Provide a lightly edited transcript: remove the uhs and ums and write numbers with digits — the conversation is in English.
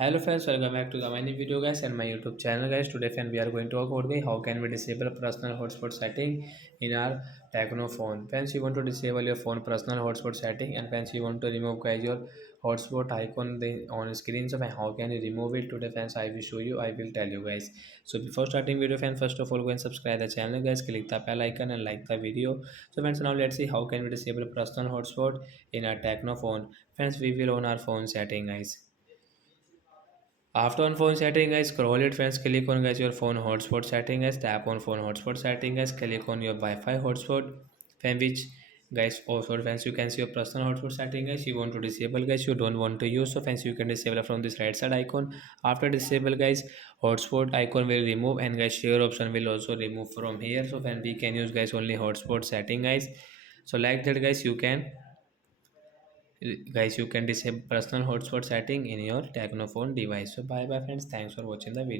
Hello friends, welcome back to the my new video guys and my YouTube channel guys. Today friend we are going to talk about how can we disable personal hotspot setting in our Tecno phone. Friends, you want to disable your phone personal hotspot setting, and friends you want to remove guys your hotspot icon on screen. So how can you remove it? Today friends I will show you, I will tell you guys. So before starting video friends, first of all go and subscribe the channel guys, click the bell icon and like the video. So friends, now let's see how can we disable personal hotspot in our Tecno phone. Friends, we will on our phone setting guys. After on phone setting guys, scroll it friends, click on guys your phone hotspot setting guys, tap on phone hotspot setting guys, click on your Wi-Fi hotspot, then which guys also friends you can see your personal hotspot setting guys, you want to disable guys, you don't want to use, so friends you can disable from this right side icon. After disable guys, hotspot icon will remove and guys share option will also remove from here, so when we can use guys only hotspot setting guys. So like that guys you can disable personal hotspot setting in your Tecno phone device. So bye bye friends, thanks for watching the video.